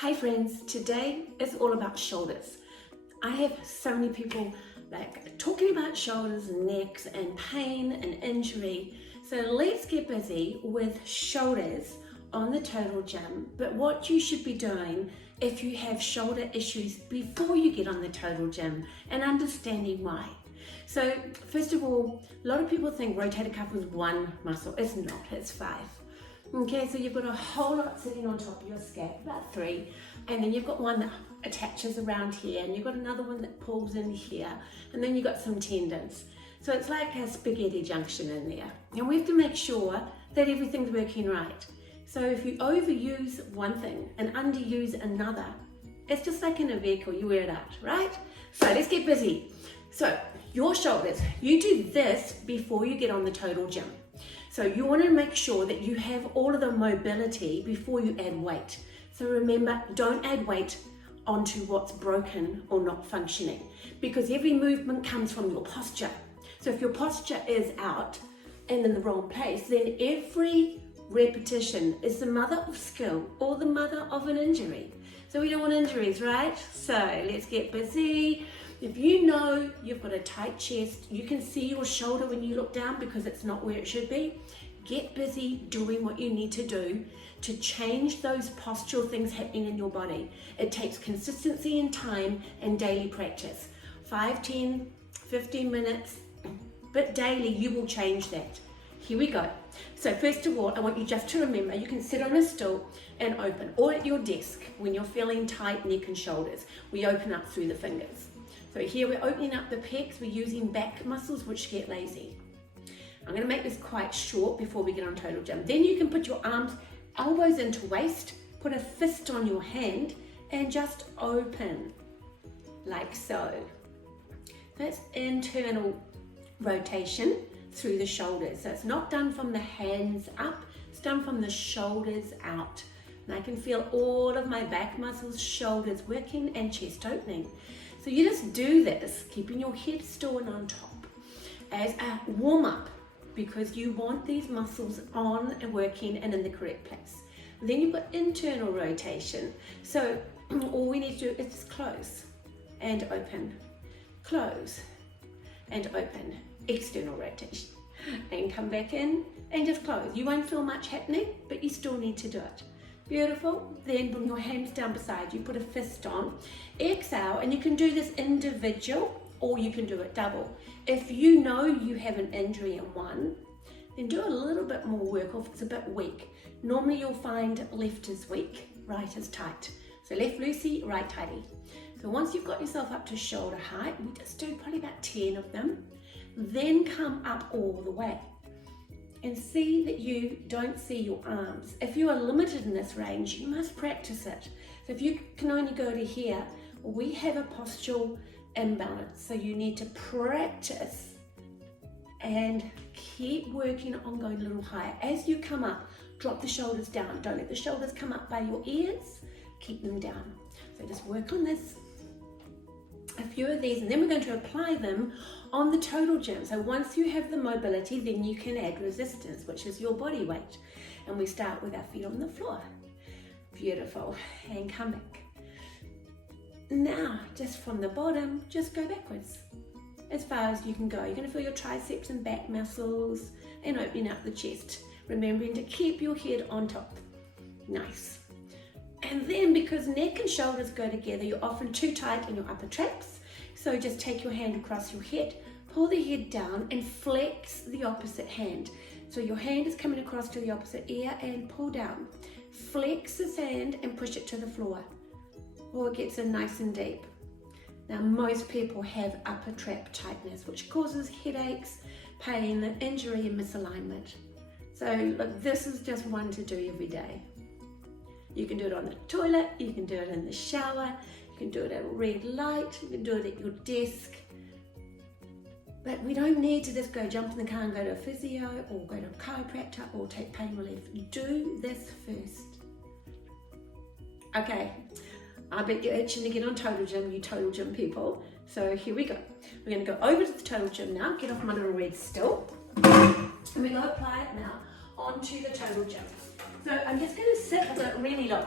Hi friends, today is all about shoulders. I have so many people talking about shoulders and necks and pain and injury. So let's get busy with shoulders on the total gym, but what you should be doing if you have shoulder issues before you get on the total gym and understanding why. So first of all, a lot of people think rotator cuff is one muscle. It's not, it's 5. Okay, so you've got a whole lot sitting on top of your scap, about 3, and then you've got one that attaches around here, and you've got another one that pulls in here, and then you've got some tendons. So it's like a spaghetti junction in there, and we have to make sure that everything's working right. So if you overuse one thing and underuse another, it's just like in a vehicle, you wear it out, right? So let's get busy. So your shoulders, you do this before you get on the total gym. So you want to make sure that you have all of the mobility before you add weight. So remember, don't add weight onto what's broken or not functioning, because every movement comes from your posture. So if your posture is out and in the wrong place, then every repetition is the mother of skill or the mother of an injury. So we don't want injuries, right? So let's get busy. If you know you've got a tight chest, you can see your shoulder when you look down because it's not where it should be, get busy doing what you need to do to change those postural things happening in your body. It takes consistency and time and daily practice. 5, 10, 15 minutes, but daily you will change that. Here we go. So first of all, I want you just to remember you can sit on a stool and open, or at your desk when you're feeling tight neck and shoulders. We open up through the fingers. So here we're opening up the pecs, we're using back muscles which get lazy. I'm going to make this quite short before we get on total gym. Then you can put your arms, elbows into waist, put a fist on your hand and just open, like so. That's internal rotation through the shoulders. So it's not done from the hands up, it's done from the shoulders out. And I can feel all of my back muscles, shoulders working and chest opening. So you just do this, keeping your head still and on top as a warm up, because you want these muscles on and working and in the correct place. Then you've got internal rotation. So all we need to do is just close and open, close and open, external rotation, and come back in and just close. You won't feel much happening, but you still need to do it. Beautiful. Then bring your hands down beside you, put a fist on, exhale, and you can do this individual or you can do it double. If you know you have an injury in one, then do a little bit more work if it's a bit weak. Normally you'll find left is weak, right is tight. So left loosey, right tighty. So once you've got yourself up to shoulder height, we just do probably about 10 of them, then come up all the way. And see that you don't see your arms. If you are limited in this range, you must practice it. So if you can only go to here, we have a postural imbalance. So you need to practice and keep working on going a little higher. As you come up, drop the shoulders down. Don't let the shoulders come up by your ears. Keep them down. So just work on this. A few of these, and then we're going to apply them on the total gym. So once you have the mobility, then you can add resistance, which is your body weight. And we start with our feet on the floor. Beautiful. And come back. Now, just from the bottom, just go backwards as far as you can go. You're going to feel your triceps and back muscles and opening up the chest. Remembering to keep your head on top. Nice. And then, because neck and shoulders go together, you're often too tight in your upper traps. So just take your hand across your head, pull the head down and flex the opposite hand. So your hand is coming across to the opposite ear and pull down. Flex this hand and push it to the floor. Or it gets in nice and deep. Now most people have upper trap tightness, which causes headaches, pain, injury and misalignment. So look, this is just one to do every day. You can do it on the toilet, you can do it in the shower, you can do it at a red light, you can do it at your desk. But we don't need to just go jump in the car and go to a physio or go to a chiropractor or take pain relief. Do this first. Okay, I bet you're itching to get on total gym, you total gym people. So here we go. We're going to go over to the total gym now, get off my little red stool, and we're going to apply it now onto the total gym. So I'm just going to sit with it really low.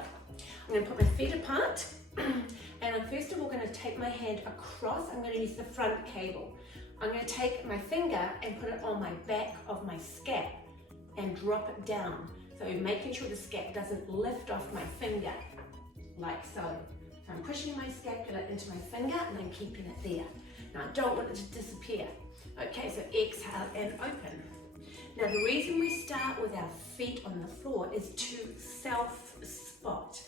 going to put my feet apart, and I'm first of all going to take my hand across. I'm going to use the front cable. I'm going to take my finger and put it on my back of my scap and drop it down. So making sure the scap doesn't lift off my finger, like so. So I'm pushing my scapula into my finger and I'm keeping it there. Now I don't want it to disappear. Okay, so exhale and open. Now the reason we start with our feet on the floor is to self-spot.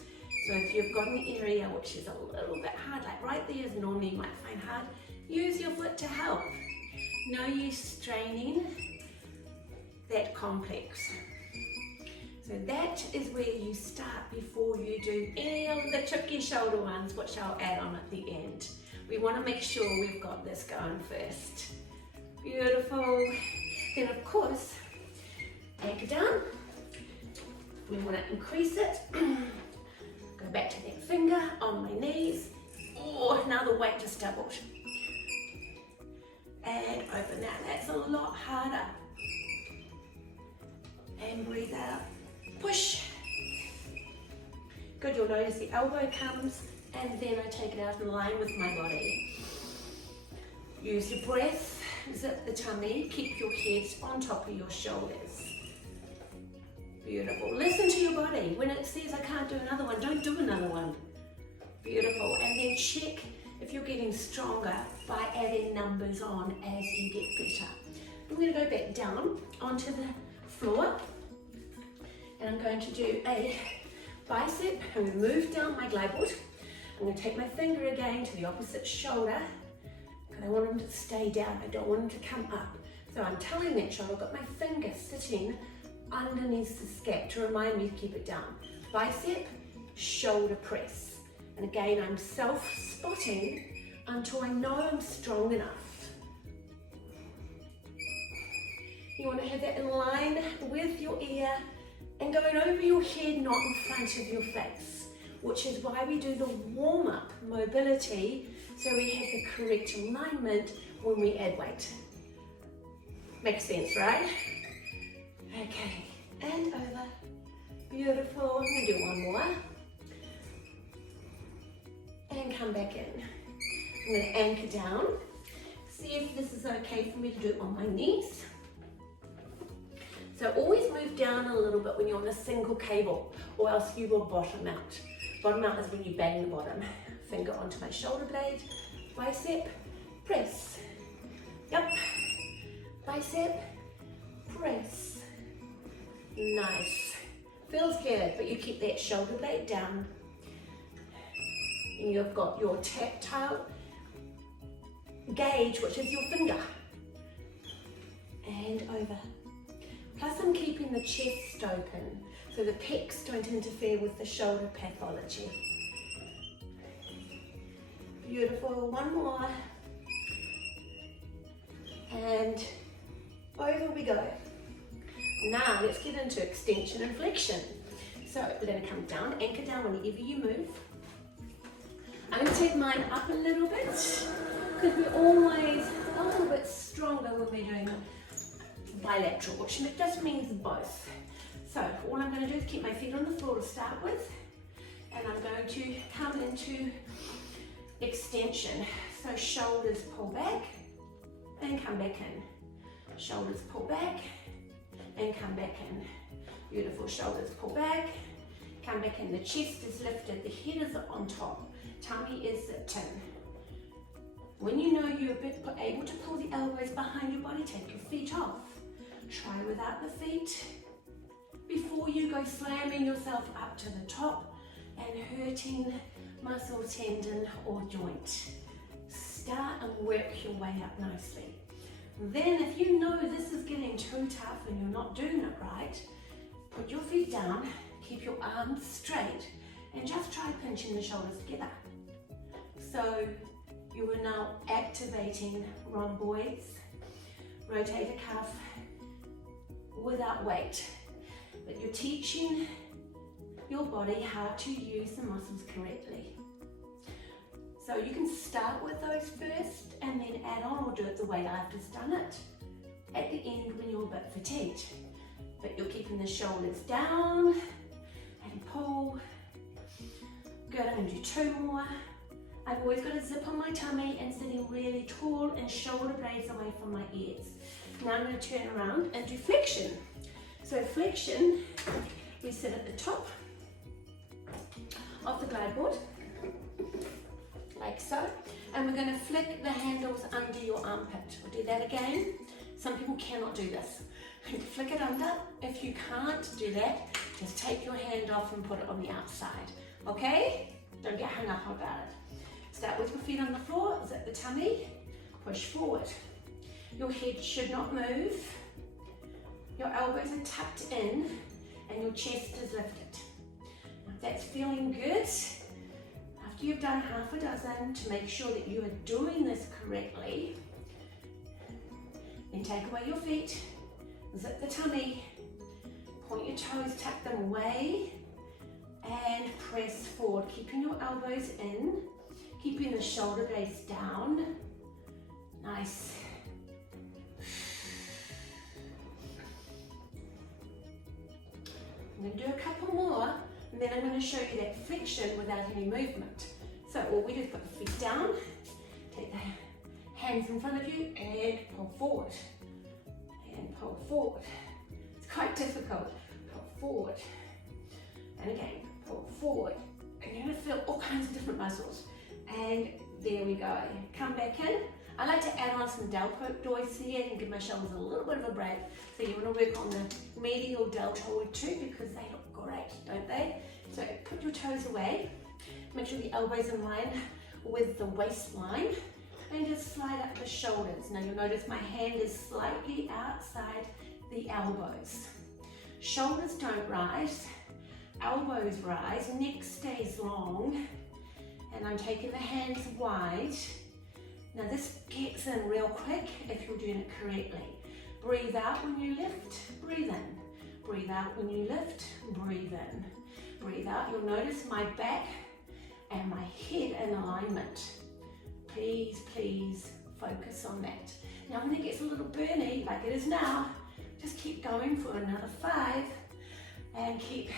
So if you've got an area which is a little bit hard, like right there is normally you might find hard, use your foot to help. No use straining that complex. So that is where you start before you do any of the tricky shoulder ones, which I'll add on at the end. We want to make sure we've got this going first. Beautiful. Then of course, anchor down. We want to increase it. Go back to that finger on my knees. Oh, now the weight just doubled. And open that. That's a lot harder. And breathe out. Push. Good, you'll notice the elbow comes and then I take it out in line with my body. Use your breath, zip the tummy, keep your head on top of your shoulders. Beautiful. Listen to your body. When it says I can't do another one, don't do another one. Beautiful. And then check if you're getting stronger by adding numbers on as you get better. I'm going to go back down onto the floor and I'm going to do a bicep. I'm going to move down my glide board. I'm going to take my finger again to the opposite shoulder because I want them to stay down. I don't want them to come up. So I'm telling that shoulder, I've got my finger sitting underneath the scap to remind me to keep it down. Bicep, shoulder press. And again, I'm self-spotting until I know I'm strong enough. You want to have that in line with your ear and going over your head, not in front of your face, which is why we do the warm-up mobility, so we have the correct alignment when we add weight. Makes sense, right? Okay, and over. Beautiful. I'm going to do one more. And come back in. I'm going to anchor down. See if this is okay for me to do it on my knees. So always move down a little bit when you're on a single cable, or else you will bottom out. Bottom out is when you bang the bottom. Finger onto my shoulder blade, bicep, press. Yep. Bicep, press. Nice. Feels good, but you keep that shoulder blade down. And you've got your tactile gauge, which is your finger. And over. Plus I'm keeping the chest open, so the pecs don't interfere with the shoulder pathology. Beautiful, one more. And over we go. Now let's get into extension and flexion. So we're going to come down, anchor down whenever you move. I'm going to take mine up a little bit, because we're always a little bit stronger when we're doing bilateral, which just means both. So all I'm going to do is keep my feet on the floor to start with, and I'm going to come into extension. So shoulders pull back and come back in. Shoulders pull back and come back in. Beautiful. Shoulders pull back, come back in. The chest is lifted, the head is on top, tummy is zipped in. When you know you're able to pull the elbows behind your body, take your feet off. Try without the feet before you go slamming yourself up to the top and hurting muscle, tendon or joint. Start and work your way up nicely. Then if you know this is getting too tough and you're not doing it right, put your feet down, keep your arms straight and just try pinching the shoulders together. So you are now activating rhomboids, rotator cuff, without weight, but you're teaching your body how to use the muscles correctly. So you can start with those first and then add on, or do it the way I've just done it at the end when you're a bit fatigued. But you're keeping the shoulders down and pull, Good, I'm gonna do 2 more. I've always got a zip on my tummy and sitting really tall and shoulder blades away from my ears. Now I'm going to turn around and do flexion. So flexion, we sit at the top of the glide board, like so, and we're going to flick the handles under your armpit. We'll do that again. Some people cannot do this. Flick it under. If you can't do that, just take your hand off and put it on the outside. Okay? Don't get hung up about it. Start with your feet on the floor, zip the tummy, push forward. Your head should not move. Your elbows are tucked in and your chest is lifted. Now if that's feeling good, after you've done half a dozen, to make sure that you are doing this correctly, then take away your feet, zip the tummy, point your toes, tuck them away, and press forward, keeping your elbows in, keeping the shoulder blades down. Nice. I'm going to do a couple more, and then I'm going to show you that flexion without any movement. So all we do is put the feet down, take the hands in front of you, and pull forward. And pull forward. It's quite difficult. Pull forward. And again, pull forward. And you're going to feel all kinds of different muscles. And there we go. Come back in. I like to add on some deltoids here and give my shoulders a little bit of a break. So you want to work on the medial deltoid too, because they look great, don't they? So put your toes away. Make sure the elbows in line with the waistline. And just slide up the shoulders. Now you'll notice my hand is slightly outside the elbows. Shoulders don't rise. Elbows rise. Neck stays long. And I'm taking the hands wide. Now this gets in real quick if you're doing it correctly. Breathe out when you lift, breathe in. Breathe out when you lift, breathe in. Breathe out. You'll notice my back and my head in alignment. Please, please focus on that. Now when it gets a little burny, like it is now, just keep going for another 5 and keep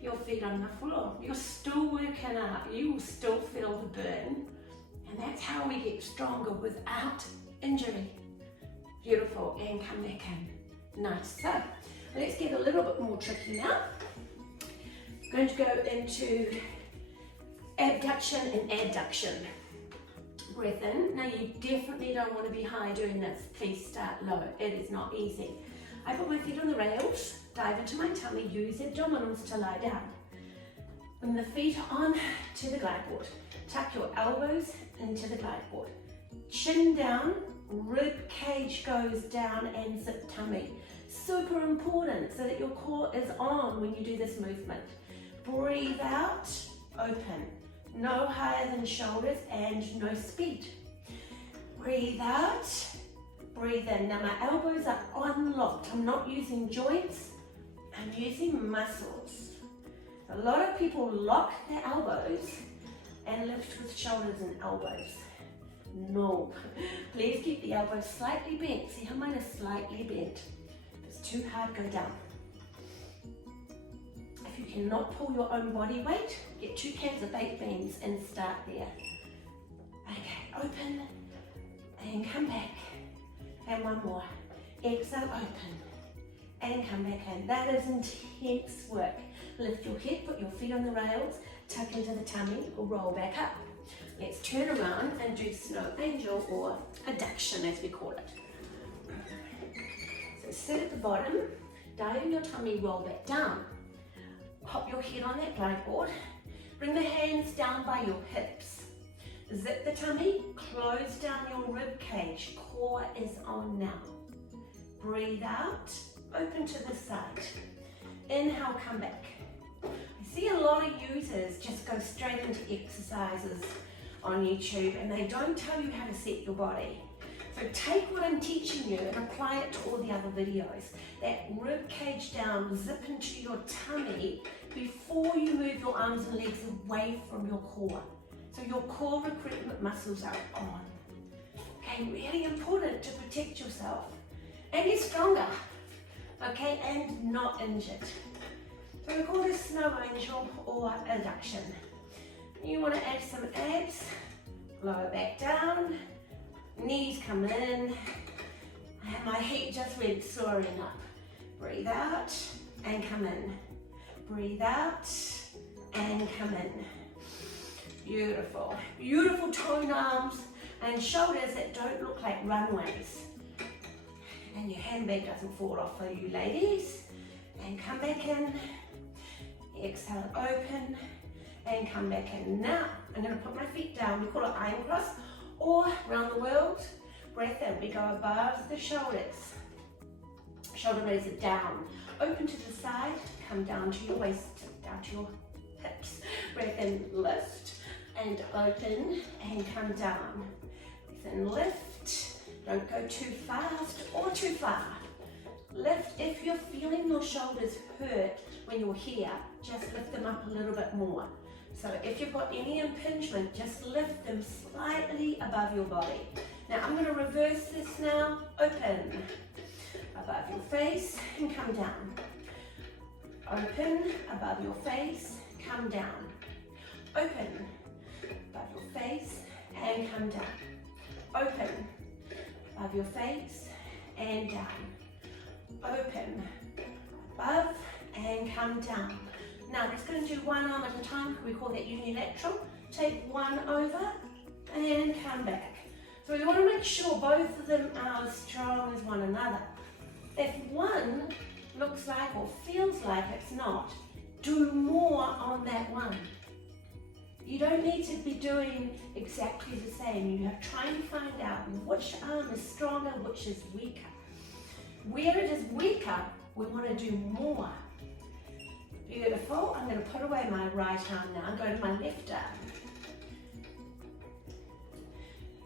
your feet on the floor. You're still working out. You will still feel the burn. And that's how we get stronger without injury. Beautiful. And come back in. Nice. So let's get a little bit more tricky now. I'm going to go into abduction and adduction. Breath in. Now you definitely don't want to be high doing this. Please start low. It is not easy. I put my feet on the rails, dive into my tummy, use abdominals to lie down. Bring the feet on to the glide board. Tuck your elbows into the glide board. Chin down, rib cage goes down, and zip tummy. Super important so that your core is on when you do this movement. Breathe out, open. No higher than shoulders and no speed. Breathe out, breathe in. Now my elbows are unlocked. I'm not using joints, I'm using muscles. A lot of people lock their elbows and lift with shoulders and elbows. No, please keep the elbows slightly bent. See how mine is slightly bent. If it's too hard, go down. If you cannot pull your own body weight, get 2 cans of baked beans and start there. Okay, open and come back. And one more. Exhale, open and come back in. That is intense work. Lift your head, put your feet on the rails, tuck into the tummy, or roll back up. Let's turn around and do snow angel or abduction as we call it. So sit at the bottom, dive in your tummy, roll back down. Pop your head on that glide board. Bring the hands down by your hips. Zip the tummy, close down your rib cage. Core is on now. Breathe out, open to the side. Inhale, come back. I see a lot of users just go straight into exercises on YouTube and they don't tell you how to set your body. So take what I'm teaching you and apply it to all the other videos. That rib cage down, zip into your tummy before you move your arms and legs away from your core. So your core recruitment muscles are on. Okay, really important to protect yourself and get stronger, okay, and not injured. So we call this snow angel or abduction. You want to add some abs, lower back down, knees come in, and my heat just went soaring up. Breathe out and come in. Breathe out and come in. Beautiful. Beautiful toned arms and shoulders that don't look like runways. And your handbag doesn't fall off for you ladies. And come back in. Exhale, open. And come back in. Now, I'm going to put my feet down. We call it iron cross or round the world. Breath in. We go above the shoulders. Shoulder blades are down. Open to the side. Come down to your waist, down to your hips. Breath in, lift. And open and come down. Breath in, lift. Don't go too fast or too far. Lift. If you're feeling your shoulders hurt when you're here, just lift them up a little bit more. So if you've got any impingement, just lift them slightly above your body. Now I'm going to reverse this now. Open above your face and come down. Open above your face, come down. Open above your face and come down. Open above your face and down. Open above and come down. Now we're just going to do one arm at a time. We call that unilateral. Take one over and come back. So we want to make sure both of them are as strong as one another. If one looks like or feels like it's not, do more on that one. You don't need to be doing exactly the same. You have to try and find out which arm is stronger, which is weaker. Where it is weaker, we want to do more. Beautiful. I'm going to put away my right arm now and go to my left arm.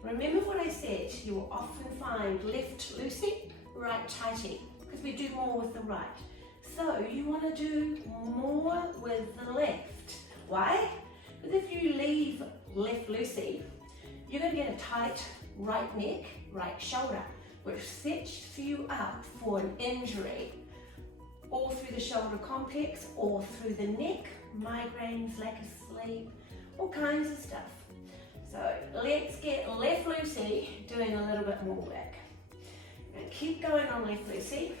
Remember what I said, you will often find left loosey, right tighty, because we do more with the right. So you want to do more with the left. Why? Because if you leave left loosey, you're going to get a tight right neck, right shoulder, which sets you up for an injury, all through the shoulder complex, or through the neck, migraines, lack of sleep, all kinds of stuff. So let's get left loosey doing a little bit more work. And keep going on left loosey.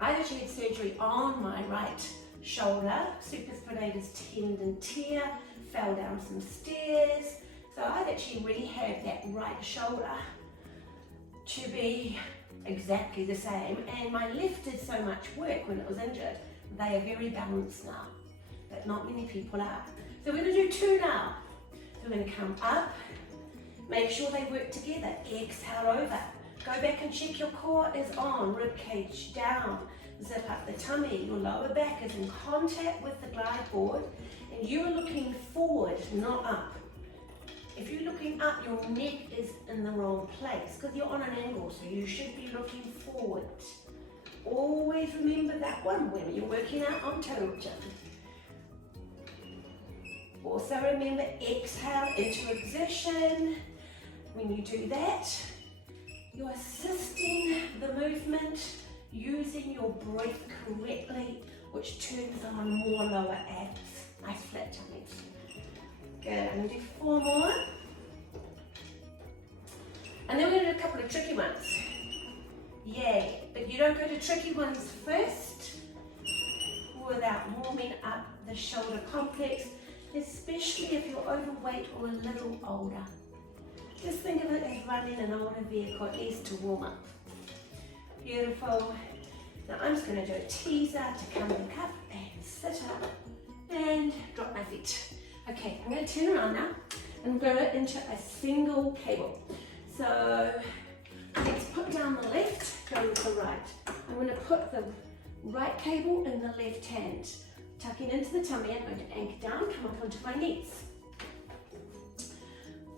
I've actually had surgery on my right shoulder, supraspinatus tendon tear, fell down some stairs. So I've actually rehabbed that right shoulder to be exactly the same. And my left did so much work when it was injured. They are very balanced now, but not many people are. So we're going to do two now. So we're going to come up, make sure they work together, exhale over. Go back and check your core is on, rib cage down, zip up the tummy, your lower back is in contact with the glide board, and you're looking forward, not up. If you're looking up, your neck is in the wrong place, because you're on an angle, so you should be looking forward. Always remember that one when you're working out on toe gym. Also remember, exhale into a position. When you do that, you're assisting the movement using your breath correctly, which turns on more lower abs. Nice flat tummies. Good, I'm going to do 4 more. And then we're going to do a couple of tricky ones. Yay, but you don't go to tricky ones first without warming up the shoulder complex, especially if you're overweight or a little older. Just think of it as running an older vehicle, at least to warm up. Beautiful. Now I'm just going to do a teaser to come back up and sit up and drop my feet. Okay, I'm going to turn around now and go into a single cable. So let's put down the left, go with the right. I'm going to put the right cable in the left hand. Tucking into the tummy, I'm going to anchor down, come up onto my knees.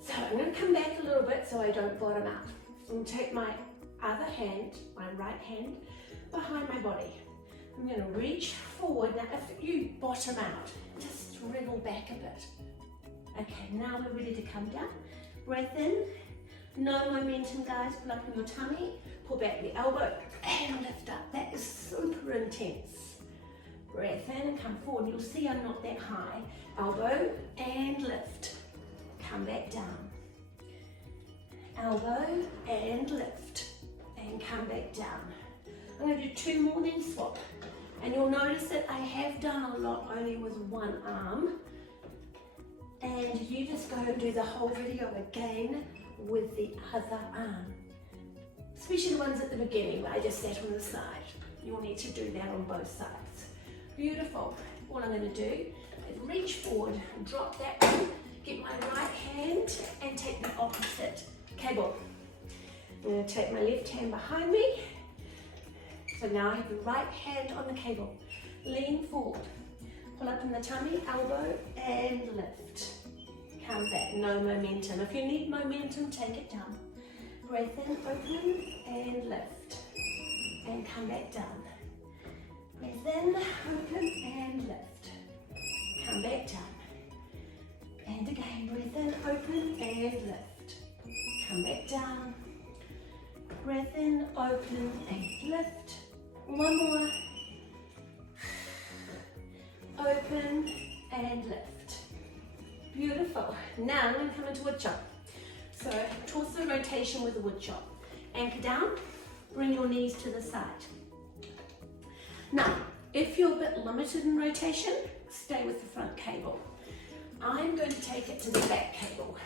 So I'm going to come back a little bit so I don't bottom out. I'm going to take my other hand, my right hand, behind my body. I'm going to reach forward. Now if you bottom out, just wriggle back a bit. Okay, now we're ready to come down. Breath in. No momentum, guys. Pull up in your tummy. Pull back the elbow and lift up. That is super intense. Breath in, come forward. You'll see I'm not that high. Elbow and lift. Come back down. Elbow and lift. And come back down. I'm going to do 2 more, then swap. And you'll notice that I have done a lot only with one arm. And you just go and do the whole video again with the other arm. Especially the ones at the beginning where I just sat on the side. You'll need to do that on both sides. Beautiful. All I'm going to do is reach forward, drop that one, get my right hand and take the opposite cable. I'm going to take my left hand behind me. So now I have the right hand on the cable. Lean forward. Pull up in the tummy, elbow and lift. Come back, no momentum. If you need momentum, take it down. Breath in, open and lift. And come back down. Breath in, open and lift. Come back down. And again, breath in, open and lift. Come back down. Breath in, open and lift. One more. Open and lift. Beautiful. Now I'm going to come into wood chop. So torso rotation with the wood chop. Anchor down. Bring your knees to the side. Now, if you're a bit limited in rotation, stay with the front cable. I'm going to take it to the back cable.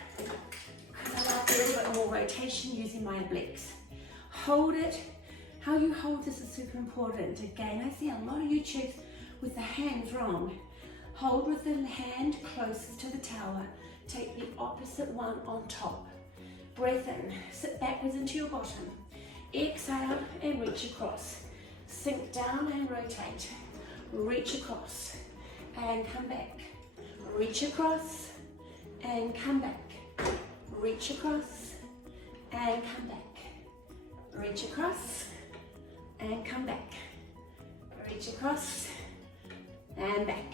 I like a little bit more rotation using my obliques. Hold it. How you hold this is super important. Again, I see a lot of YouTubes with the hands wrong. Hold with the hand closest to the tower. Take the opposite one on top. Breath in. Sit backwards into your bottom. Exhale and reach across. Sink down and rotate. Reach across and come back. Reach across and come back. Reach across and come back. Reach across and come back. Reach across and back.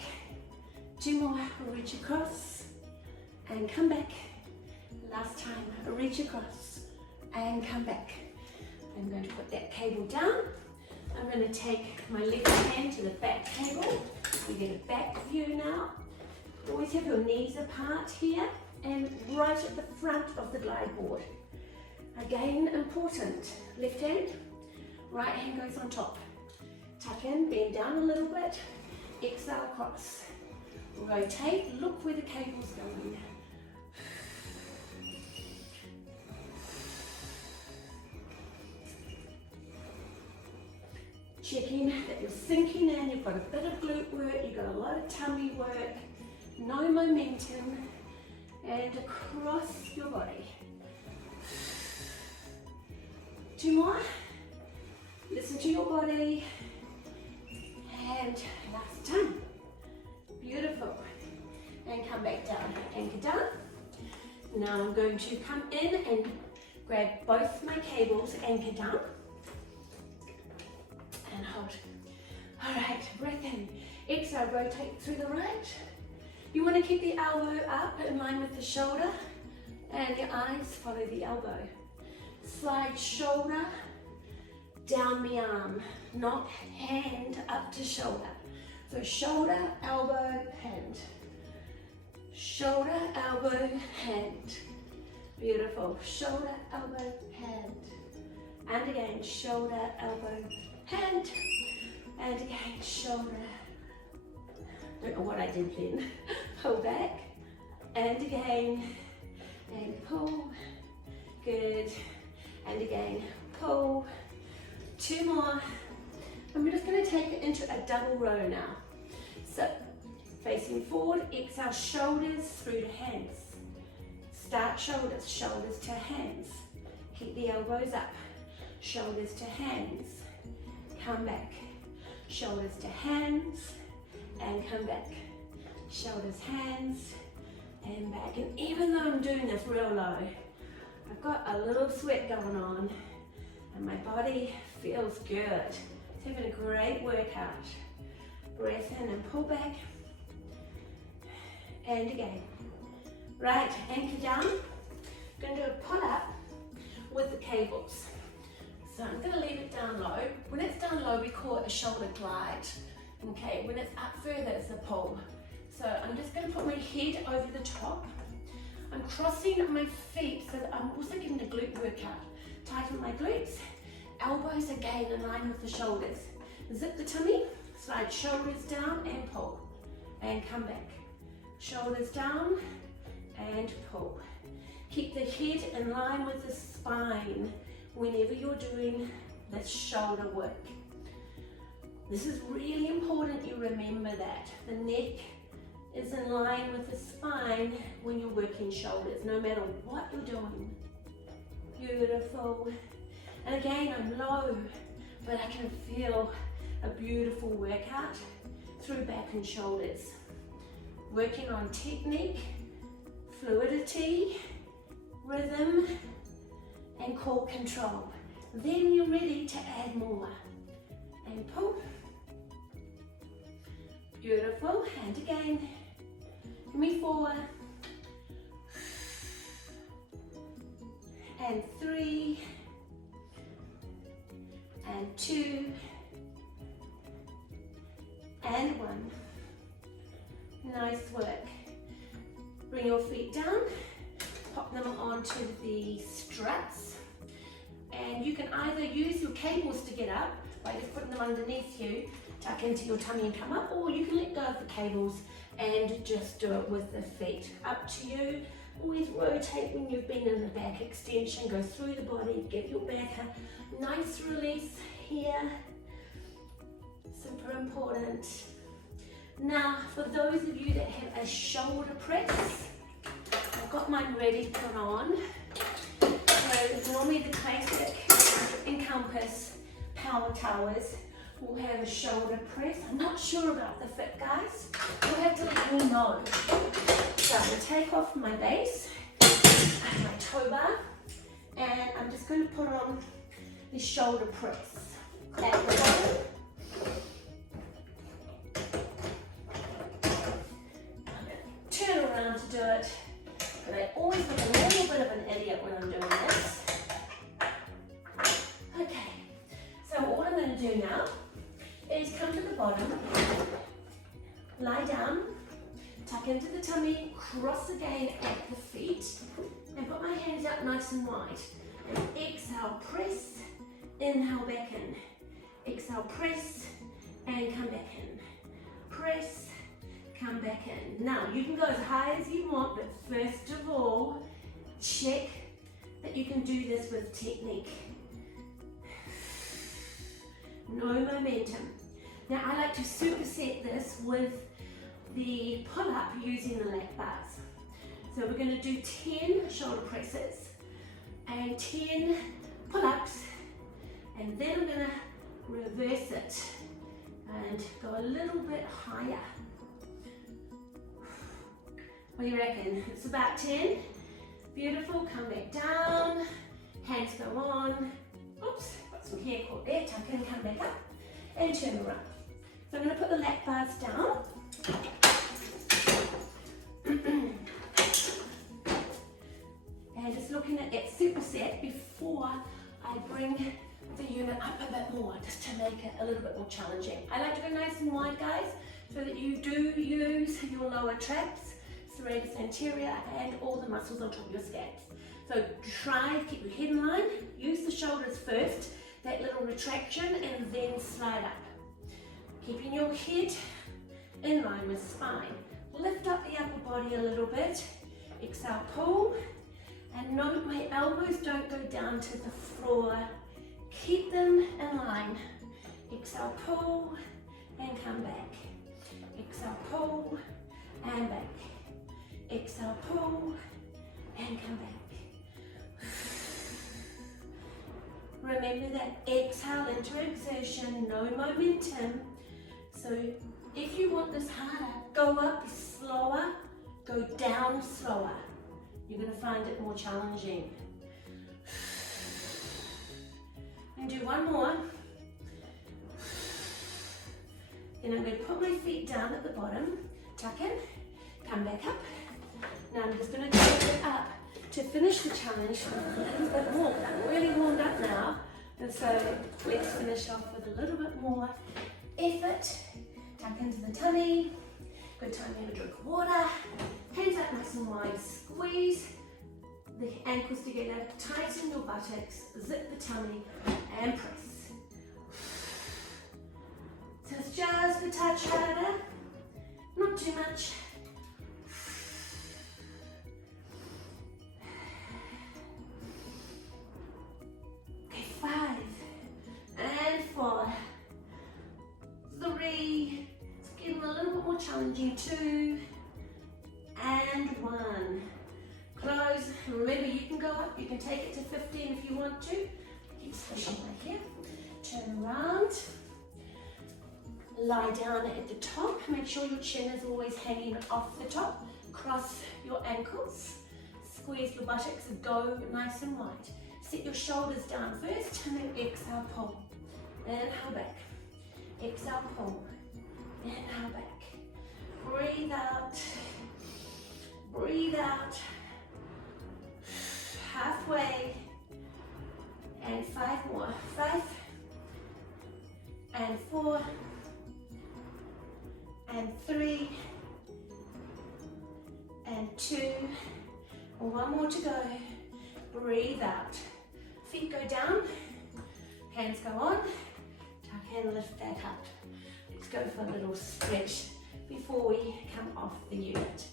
2 more. Reach across and come back. Last time. Reach across and come back. I'm going to put that cable down. I'm going to take my left hand to the back cable. We get a back view now. Always have your knees apart here and right at the front of the glide board. Again, important. Left hand, right hand goes on top. Tuck in, bend down a little bit. Exhale across. Rotate, look where the cable's going. Checking that you're sinking in, you've got a bit of glute work, you've got a lot of tummy work, no momentum, and across your body. 2 more. Listen to your body. And last time. Beautiful. And come back down. Anchor down. Now I'm going to come in and grab both my cables, anchor down. And hold. Alright, breath in. Exhale, rotate through the right. You want to keep the elbow up in line with the shoulder and your eyes follow the elbow. Slide shoulder down the arm, not hand up to shoulder. So shoulder, elbow, hand. Shoulder, elbow, hand. Beautiful. Shoulder, elbow, hand. And again, shoulder, elbow, hand. And again, shoulder. Don't know what I did then. Pull back. And again. And pull. Good. And again, pull. 2 more. I'm just going to take it into a double row now. So, facing forward, exhale, shoulders through to hands. Start shoulders, shoulders to hands. Keep the elbows up. Shoulders to hands. Come back. Shoulders to hands. And come back. Shoulders, hands, and back. And even though I'm doing this real low, I've got a little sweat going on and my body feels good. It's having a great workout. Breath in and pull back. And again. Right, anchor down. I'm going to do a pull up with the cables. So I'm going to leave it down low. When it's down low, we call it a shoulder glide. Okay, when it's up further, it's a pull. So I'm just going to put my head over the top. I'm crossing my feet so that I'm also getting a glute workout. Tighten my glutes, elbows again in line with the shoulders. Zip the tummy, slide shoulders down and pull. And come back. Shoulders down and pull. Keep the head in line with the spine whenever you're doing this shoulder work. This is really important you remember that. The neck is in line with the spine when you're working shoulders, no matter what you're doing. Beautiful. And again, I'm low, but I can feel a beautiful workout through back and shoulders. Working on technique, fluidity, rhythm, and core control. Then you're ready to add more. And pull. Beautiful. And again. Give me 4. And 3. And 2. And 1. Nice work. Bring your feet down. Pop them onto the struts. And you can either use your cables to get up by just putting them underneath you, tuck into your tummy and come up, or you can let go of the cables and just do it with the feet. Up to you. Always rotate when you've been in the back extension, go through the body, give your back a nice release here. Super important. Now, for those of you that have a shoulder press, I've got mine ready to put on. So normally the classic Encompass Power Towers will have a shoulder press. I'm not sure about the fit, guys. You'll have to let me know. So I'm going to take off my base, my toe bar, and I'm just going to put on the shoulder press at the bottom. I'm going to turn around to do it, but I always look a little bit of an idiot when I'm doing this. Okay, so all I'm going to do now is come to the bottom, lie down, tuck into the tummy, cross again at the feet, and put my hands out nice and wide. And exhale, press, inhale back in. Exhale, press, and come back in. Press, come back in. Now, you can go as high as you want, but first of all, check that you can do this with technique. No momentum. Now, I like to superset this with the pull-up using the lat bars. So we're going to do 10 shoulder presses and 10 pull-ups, and then I'm going to reverse it and go a little bit higher. What do you reckon? It's about 10. Beautiful. Come back down. Hands go on. Oops, got some hair caught there. Tuck in, come back up, and turn around. So I'm going to put the lat bars down. And just looking at that superset before I bring the unit up a bit more, just to make it a little bit more challenging. I like to go nice and wide, guys, so that you do use your lower traps, serratus anterior, and all the muscles on top of your scapes. So try to keep your head in line, use the shoulders first, that little retraction, and then slide up. Keeping your head in line with spine. Lift up the upper body a little bit. Exhale, pull. And note my elbows don't go down to the floor. Keep them in line. Exhale, pull, and come back. Exhale, pull, and back. Exhale, pull, and come back. Remember that exhale into exertion, no momentum. So if you want this harder, go up slower, go down slower. You're going to find it more challenging. And do one more. Then I'm going to put my feet down at the bottom, tuck in, come back up. Now I'm just going to take it up to finish the challenge a little bit more. I'm really warmed up now, and so let's finish off with a little bit more effort tuck into the tummy. Good time to have a drink of water. Hands up nice and wide, squeeze the ankles together, tighten your buttocks, zip the tummy, and press. So it's just a touch harder, not too much. Okay, 5 and 4, 3, it's getting a little bit more challenging, 2 and 1. Close. Remember, you can go up, you can take it to 15 if you want to. Keep swishing right here. Turn around. Lie down at the top. Make sure your chin is always hanging off the top. Cross your ankles. Squeeze the buttocks. Go nice and wide. Set your shoulders down first and then exhale, pull. Inhale back. Exhale, pull. Inhale back. Breathe out. Breathe out. Halfway, and 5 more. 5 and 4 and 3 and 2 and 1 more to go. Breathe out. Feet go down, hands go on. Tuck and lift that up. Let's go for a little stretch before we come off the unit.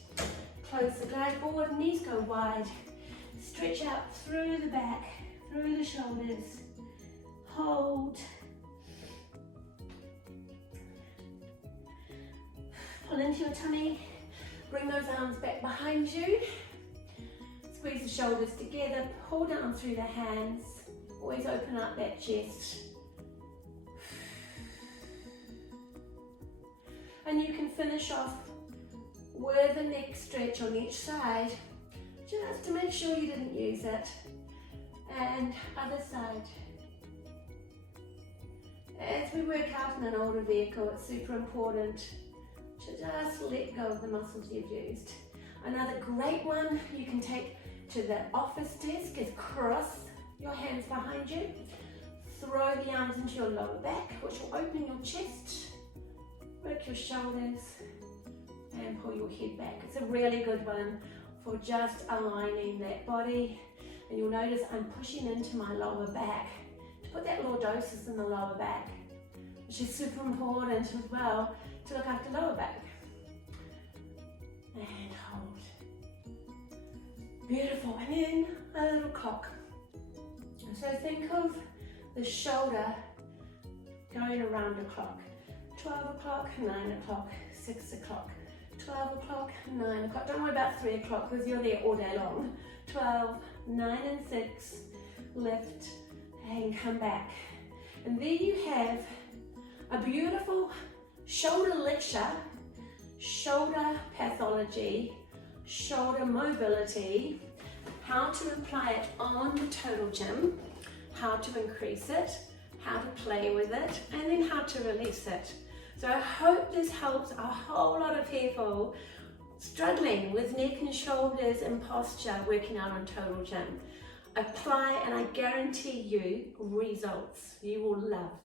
Close the glide board, knees go wide. Stretch out through the back, through the shoulders. Hold. Pull into your tummy. Bring those arms back behind you. Squeeze the shoulders together. Pull down through the hands. Always open up that chest. And you can finish off with a neck stretch on each side, just to make sure you didn't use it. And other side. As we work out in an older vehicle, it's super important to just let go of the muscles you've used. Another great one you can take to the office desk is cross your hands behind you. Throw the arms into your lower back, which will open your chest. Work your shoulders and pull your head back. It's a really good one for just aligning that body. And you'll notice I'm pushing into my lower back to put that lordosis in the lower back, which is super important as well to look after lower back. And hold. Beautiful. And then a little clock. So think of the shoulder going around the clock. 12 o'clock, 9 o'clock, 6 o'clock, 12 o'clock, 9 o'clock. Don't worry about 3 o'clock because you're there all day long. 12, 9 and 6, lift and come back. And there you have a beautiful shoulder lecture, shoulder pathology, shoulder mobility, how to apply it on the total gym, how to increase it, how to play with it, and then how to release it. So I hope this helps a whole lot of people struggling with neck and shoulders and posture working out on total gym. Apply and I guarantee you results you will love.